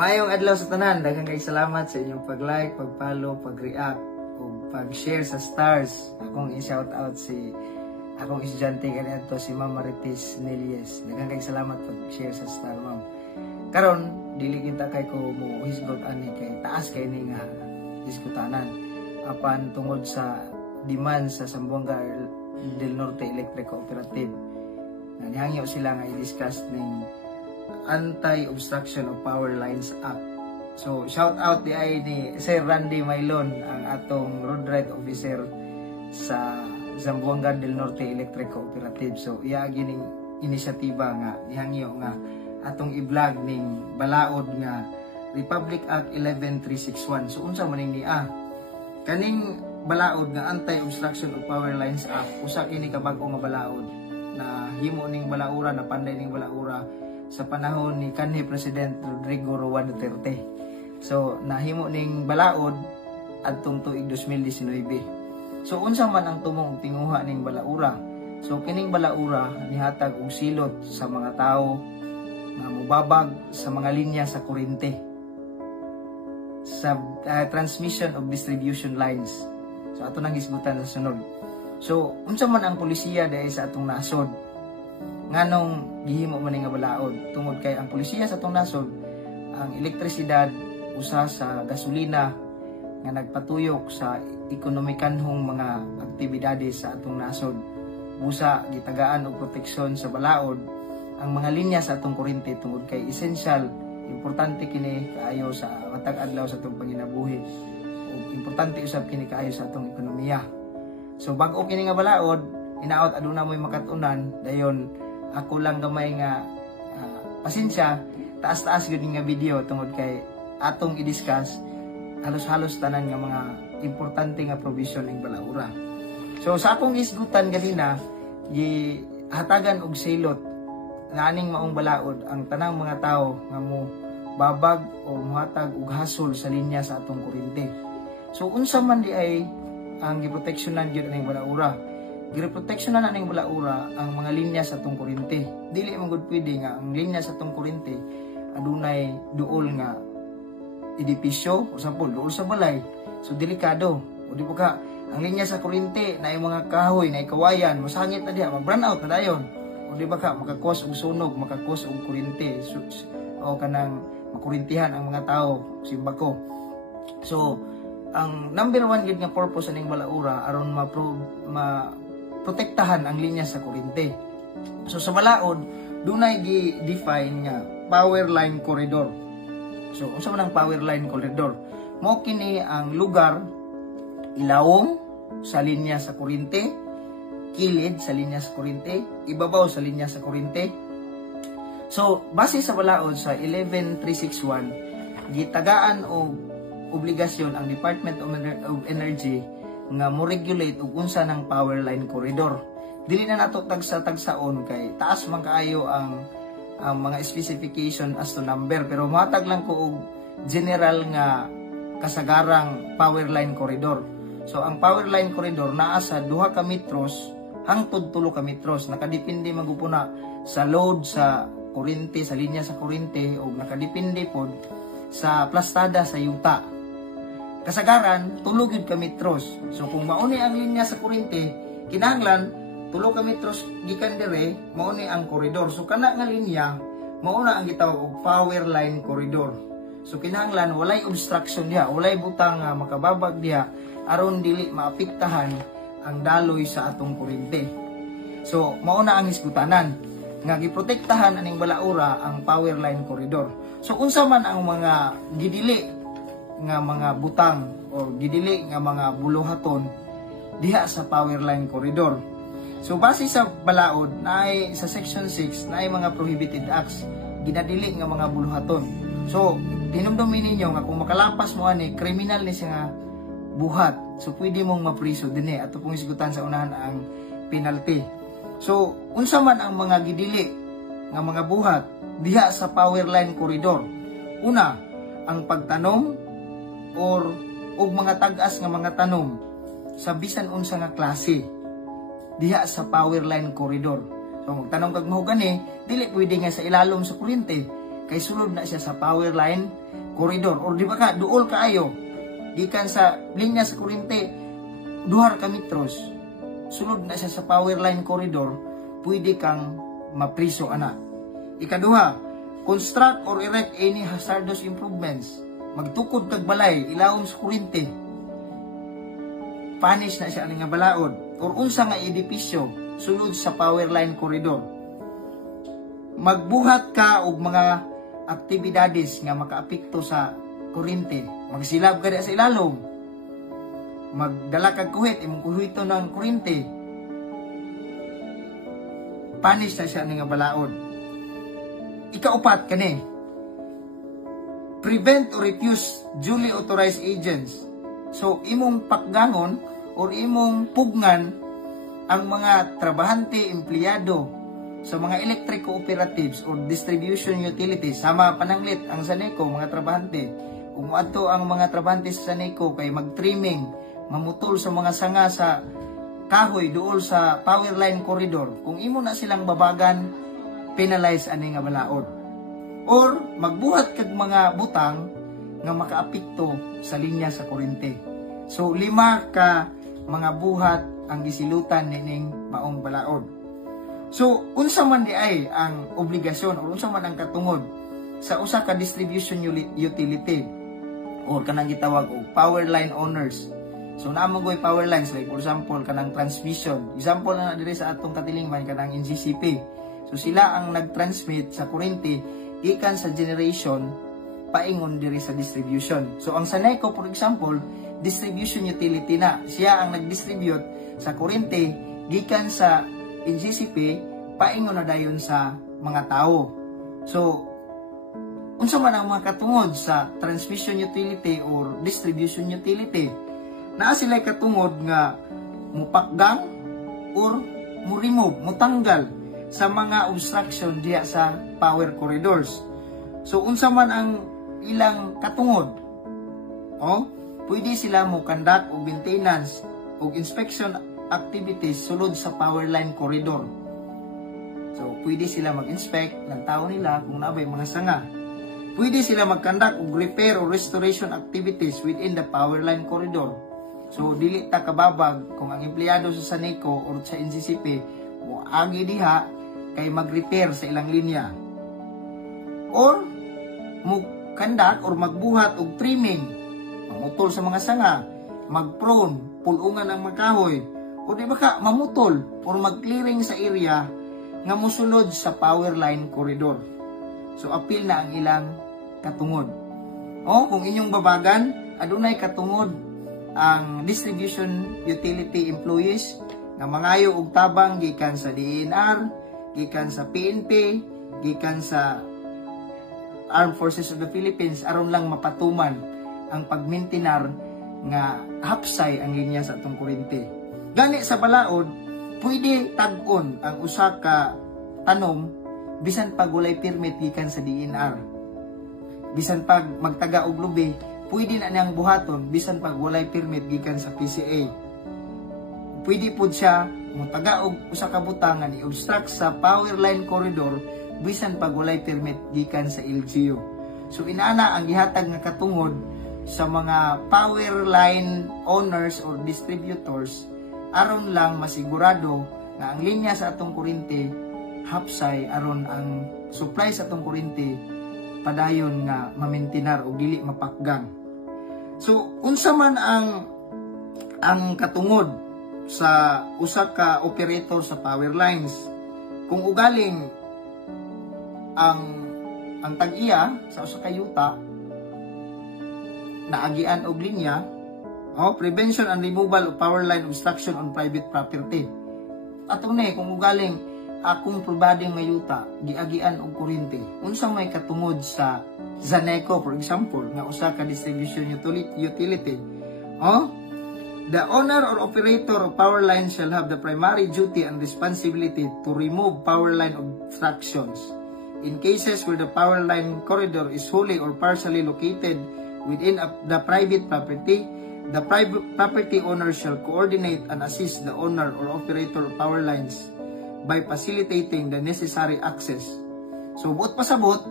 Maayong adlaw sa tanan, daghang kay salamat sa inyong pag-like, pag-follow, pag-react ug pag-share sa stars. Akong i-shout out si akong estudyante kanito si Ma'am Marites Nelies. Daghang kay salamat pag-share sa star, ma'am. Karon dili kita kay ko mo hisgot ani kay taas kay ni nga diskutanan apan tungod sa demand sa Zamboanga del Norte Electric Cooperative. Nangihangyo sila nga i-discuss ning Anti-Obstruction of Power Lines Act. So, shout out di ay ni Sir Randy Mailon, ang atong road right officer sa Zamboanga del Norte Electric Cooperative. So, iya gining inisyatiba nga nihangyo nga atong i-vlog ning balaod nga Republic Act 11361. So, unsa man ni kaning balaod nga Anti-Obstruction of Power Lines Act, usa kini ka bag-o nga balaod na himo ning balaura, na panday ning balaura sa panahon ni kanhi President Rodrigo Roa Duterte. So nahimo ning balaod adtong tuig 2019. So unsa man ang tumong tinguha ning balaura? So kining balaura nihatag og silot sa mga tawo nga mobabag sa mga linya sa kuryente, sa transmission of distribution lines. So ato nang hisgutan sa sunod. So unsa man ang polisiya dahil sa atong nasod nganong gihimo man nga balaod tungod kay ang polisiya sa atong nasod, ang elektrisidad usa sa gasolina nga nagpatuyok sa ekonomikanhong mga aktibidades sa atong nasod. Busa gitagaan og proteksyon sa balaod ang mga linya sa atong kuryente tungod kay essential, importante kini kaayo sa matag adlaw sa atong panginabuhi ug importante usab kini kaayo sa atong ekonomiya. So bag-o kini nga balaod, inaot aduna mo'y makatunan, dayon ako lang gamay nga pasensya, taas-taas gud nga video tungod kay atong i-discuss halos-halos tanan nga mga importante nga provision ning balaura. So sa akong isgutan ganina, gihatagan og silot nga aning maong balaod ang tanang mga tawo nga mo babag o muhatag og hasol sa linya sa atong kuryente. So unsa man di ay ang giproteksyonan gyud ning balaura? Giproteksyonan na ning balaura ang mga linya sa atong kuryente. Dili man gud pwede nga ang linya sa atong kuryente adunay duol nga edipisyo o sampol duol sa balay. So delikado. O di ba ka ang linya sa kuryente na mga kahoy, na kawayan, masangit na diha, mag-burn out na dayon. O di ba ka makakos og sunog, makakos og kuryente o kanang makurintihan ang mga tao simbako. So ang number one gid nga purpose ning balaura aron protektahan ang linya sa kuryente. So sa balaod dunay gi-define nga power line corridor. So unsa man ang power line corridor? Mao kini ang lugar ilawom sa linya sa kuryente, kilid sa linya sa kuryente, ibabaw sa linya sa kuryente. So base sa balaod sa 11361 gitagaan og obligasyon ang Department of Energy nga mo regulate og unsa ng power line corridor. Dili na nato tagsa-tagsaon kay taas man kaayo ang mga specification as to number, pero matag lang ko og general nga kasagarang power line corridor. So ang power line corridor naa sa 2 ka metros hangtod 3 ka metros, nakadepende magupuna sa load sa kuryente, sa linya sa kuryente, o nakadepende pod sa plastada sa yuta. Kasagaran 3 ka metros. So kung mauni ang linya sa kuryente, kinahanglan 3 ka metros gikan dire mauni ang koridor. So kana nga linya mauna ang gitawag og power line corridor. So kinahanglan walay obstruction diha, walay butang nga makababag diha aron dili maapektahan ang daloy sa atong kuryente. So mauna ang hisgutanan nga giprotektahan aning balaura ang power line corridor. So unsa man ang mga gidili nga mga butang o gidili nga mga buluhaton diha sa power line corridor? So base sa balaod naay sa section 6 naay mga prohibited acts ginadili nga mga buluhaton. So dinumdumin ninyo nga kung makalapas mo ani kriminal ni siya nga buhat, so pwede mong mapriso dinhi ato pong isgutan sa unahan ang penalty. So unsa man ang mga gidili nga mga buhat diha sa power line corridor? Una, ang pagtanom or mga tag-as nga mga tanom sa bisan unsa nga klase diha sa power line corridor. So magtanong kag mo gani, dili pwede nga sa ilalom sa kuryente kay sulod na siya sa power line corridor. Or di ba ka, duol kaayo, gikan sa linya sa kuryente, 2 ka metros, sulod na siya sa power line corridor, pwede kang mapriso ana. Ikaduha, construct or erect any hazardous improvements. Magtukod kag balay, ilawom sa kuryente, punish na siya nga balaod. Or unsa nga edipisyo, sulod sa power line corridor. Magbuhat ka og mga aktibidades nga makaapekto sa kuryente. Magsilab ka sa ilalom. Magdala kag kuhit, imong kuhito ng kuryente. Punish na siya nga balaod. Ikaupat kani, prevent or refuse duly authorized agents. So imong pakgangon or imong pugnan ang mga trabahante, empleyado sa mga electric cooperatives or distribution utilities, sama pananglit ang Saneco, mga trabahante. Kung ato ang mga trabahante sa Saneco kay mag-trimming, mamutol sa mga sanga sa kahoy duol sa power line corridor, kung imo na silang babagan, penalize ani nga balaod. Or magbuhat kag mga butang nga makaapekto sa linya sa kuryente. So 5 ka mga buhat ang gisilutan nining maong balaod. So unsa man di ay ang obligasyon o unsa man ang katungod sa usa ka distribution utility or kanang gitawag og power line owners. So naamo goy power lines, like for example kanang transmission. Example na diri sa atong katilingman kanang NGCP. So sila ang nag-transmit sa kuryente gikan sa generation paingon diri sa distribution. So ang Saneco for example, distribution utility na. Siya ang nag-distribute sa kuryente gikan sa NGCP paingon na dayon sa mga tao. So unsa man ang mga katungod sa transmission utility or distribution utility? Naa sila katungod nga mupakgang or mo-remove, mutanggal sa mga obstruction diya sa power corridors. So unsa man ang ilang katungod? Pwede sila mo conduct og maintenance og inspection activities sulod sa power line corridor. So pwede sila mag-inspect ng tao nila kung naabay mga sanga. Pwede sila mag-conduct og repair or restoration activities within the power line corridor. So dili ta kababag kung ang empleyado sa Saneco or sa NGCP mo agi diha kay mag-repair sa ilang linya. Or mo conduct or magbuhat og trimming, mamutol sa mga sanga, mag-prone, pulungan ang makahoy, o di ba ka mamutol or mag-clearing sa area nga mosulod sa power line corridor. So apil na ang ilang katungod. Kung inyong babagan, adunay katungod ang distribution utility employees nga mangayo og tabang gikan sa DNR, gikan sa PNP, gikan sa Armed Forces of the Philippines aron lang mapatuman ang pagmaintenar nga hapsay ang linya sa atong kuryente. Gani sa balaod, pwede tag-on ang usa ka tanom bisan pag walay permit gikan sa DNR. Bisan pag magtaga og lubi, pwede na niyang buhaton bisan pag walay permit gikan sa PCA. Pwede pud siya mutaga og usa ka butang nga ni-obstruct sa power line corridor bisan pag walay permit gikan sa LGU. So inaana ang gihatag nga katungod sa mga power line owners or distributors aron lang masigurado nga ang linya sa atong kuryente hapsay aron ang supply sa atong kuryente padayon nga mamaintenar o dili mapakgang. So unsa man ang katungod sa usa ka operator sa power lines, kung ugaling ang tag-iya sa usa ka yuta naagian og linya, prevention and removal of power line obstruction on private property. Atong ni kung ugaling akong providing nga yuta giagian og kuryente, unsa may katungod sa Saneco for example nga usa ka distribution utility, the owner or operator of power line shall have the primary duty and responsibility to remove power line obstructions. In cases where the power line corridor is wholly or partially located within the private property, the private property owner shall coordinate and assist the owner or operator of power lines by facilitating the necessary access. So, buot pasabot,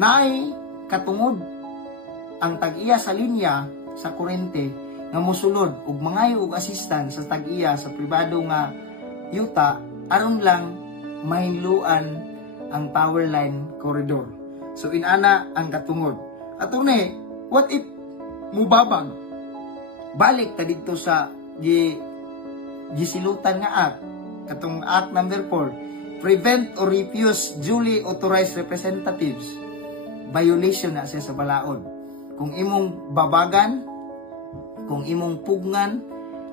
naay katungod ang tag-iya sa linya sa kuryente nga mosulod ug mangayo og assistance sa tag-iya sa pribado nga yuta aron lang mahinluan ang power line corridor. So inana ang katungod. Atune, what if mubabag? Balik ta dito sa gisilutan nga act, katong act number 4, prevent or refuse duly authorized representatives. Violation na siya sa balaod. Kung imong babagan, kung imong pugngan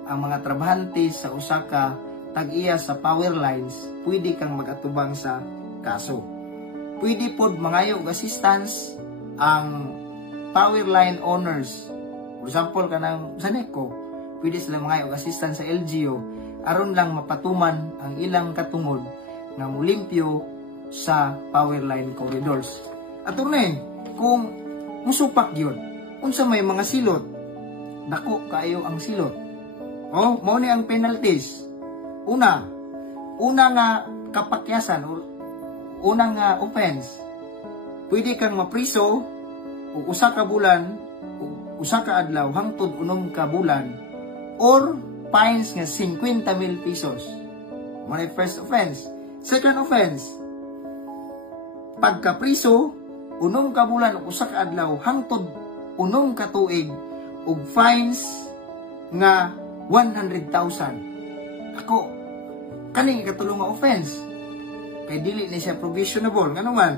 ang mga trabahante sa usa ka tag-iya sa power lines, pwede kang mag-atubang sa kaso. Pwede pod mangayo og assistance ang power line owners. For example, kanang sa NECO, pwede sila mangayo og assistance sa LGU aron lang mapatuman ang ilang katungod nga mulimpyo sa power line corridors. Atune, kung musupak yun, unsa may mga silot, dako kaayo ang silot. Oh, mao ni ang penalties. Una nga kapakyasan o unang offense, pwede kang mapriso o usa ka bulan o usa ka adlaw hangtod 6 ka bulan or fines nga 50,000 pesos. Mao ni first offense. Second offense, pagkapriso 6 ka bulan o usa ka adlaw hangtod 6 ka tuig ug fines nga 100,000. Ako kaning ikatulong nga offense kay dili ni siya provisionable. Ngano man,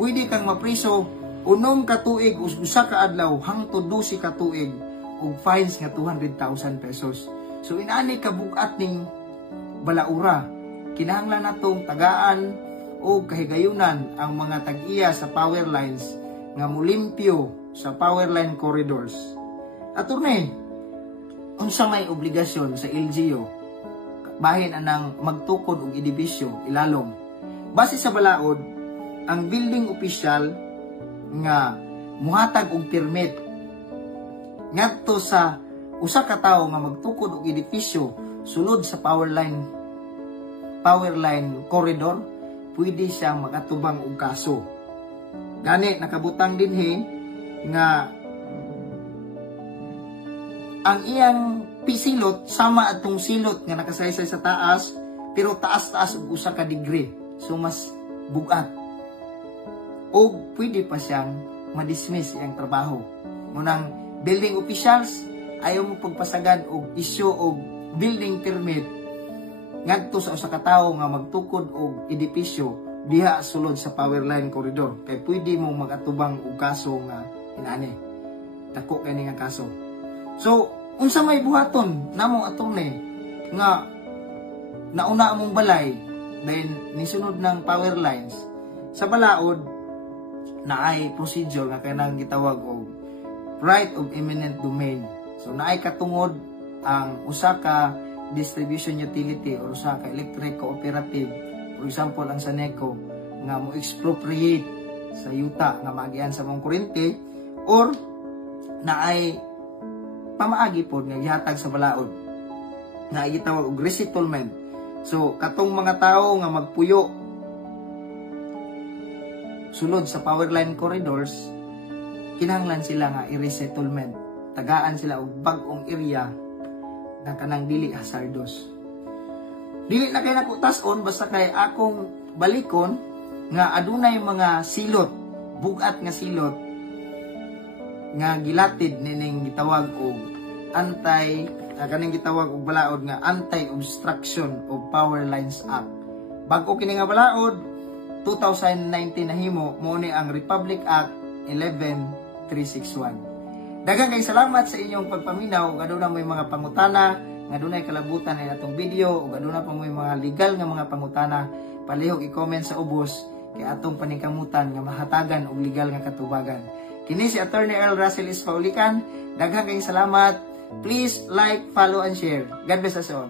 pwede kang mapriso 6 ka tuig o usa ka adlaw hangtod 12 ka tuig ug fines nga 200,000 pesos. So inaani ka bugat ning balaura. Kinahanglan natong tagaan o kahigayunan ang mga tag-iya sa power lines nga mulimpyo sa power line corridors. Attorney, unsa may obligasyon sa LGU bahin anang magtukod og edibisyo ilalom. Base sa balaod, ang building official nga muhatag og permit ngadto sa usa ka tawo nga magtukod og edifisyo sulod sa power line corridor, pwede siya magatubang og kaso. Gani nakabutang dinhi nga ang iyang pisilot sama atong silot nga nakasaysay sa taas pero taas-taas og usa ka degree. So mas bugat. O pwede pa siyang ma-dismiss iyang trabaho. Munang building officials ayaw mo pagpasagad og issue og building permit ngadto sa usa ka tawo nga magtukod og edipisyo diha sulod sa power line corridor. Kay pwede mo magatubang og kaso nga inani. Dako kani nga kaso. So, unsa may buhaton namong attorney nga nauna among balay then nisunod ng power lines sa balaod naay procedure nga kanang gitawag og right of eminent domain. So naay katungod ang usa ka distribution utility or usa ka electric cooperative, for example ang SANECO, nga mo expropriate sa yuta nga maagian sa mong kuryente or naay pamaagi pod nga gihatag sa balaod nga gitawag og resettlement. So katong mga tawo nga magpuyo sulod sa power line corridors, kinahanglan sila nga i-resettlement, tagaan sila og bag-ong area nga kanang dili hazardous. Dili na kay nako tas-on basta kay akong balikon nga adunay mga silot, bugat nga silot nga gilatid nining gitawag og kaning gitawag og balaod nga Anti-Obstruction of Power Lines Act. Bag-o kini nga balaod 2019 nahimo mo ni ang Republic Act 11361. Daghang kay salamat sa inyong pagpaminaw. Aduna may mga pangutana, nga dunay kalabutan ay atong video ug aduna pa may mga legal nga mga pangutana, palihog i-comment sa ubos kay atong paningkamutan nga mahatagan og legal nga katubagan. Kini si Attorney Earl Russell Espaulican. Daghang kay salamat. Please like, follow and share. God bless us all.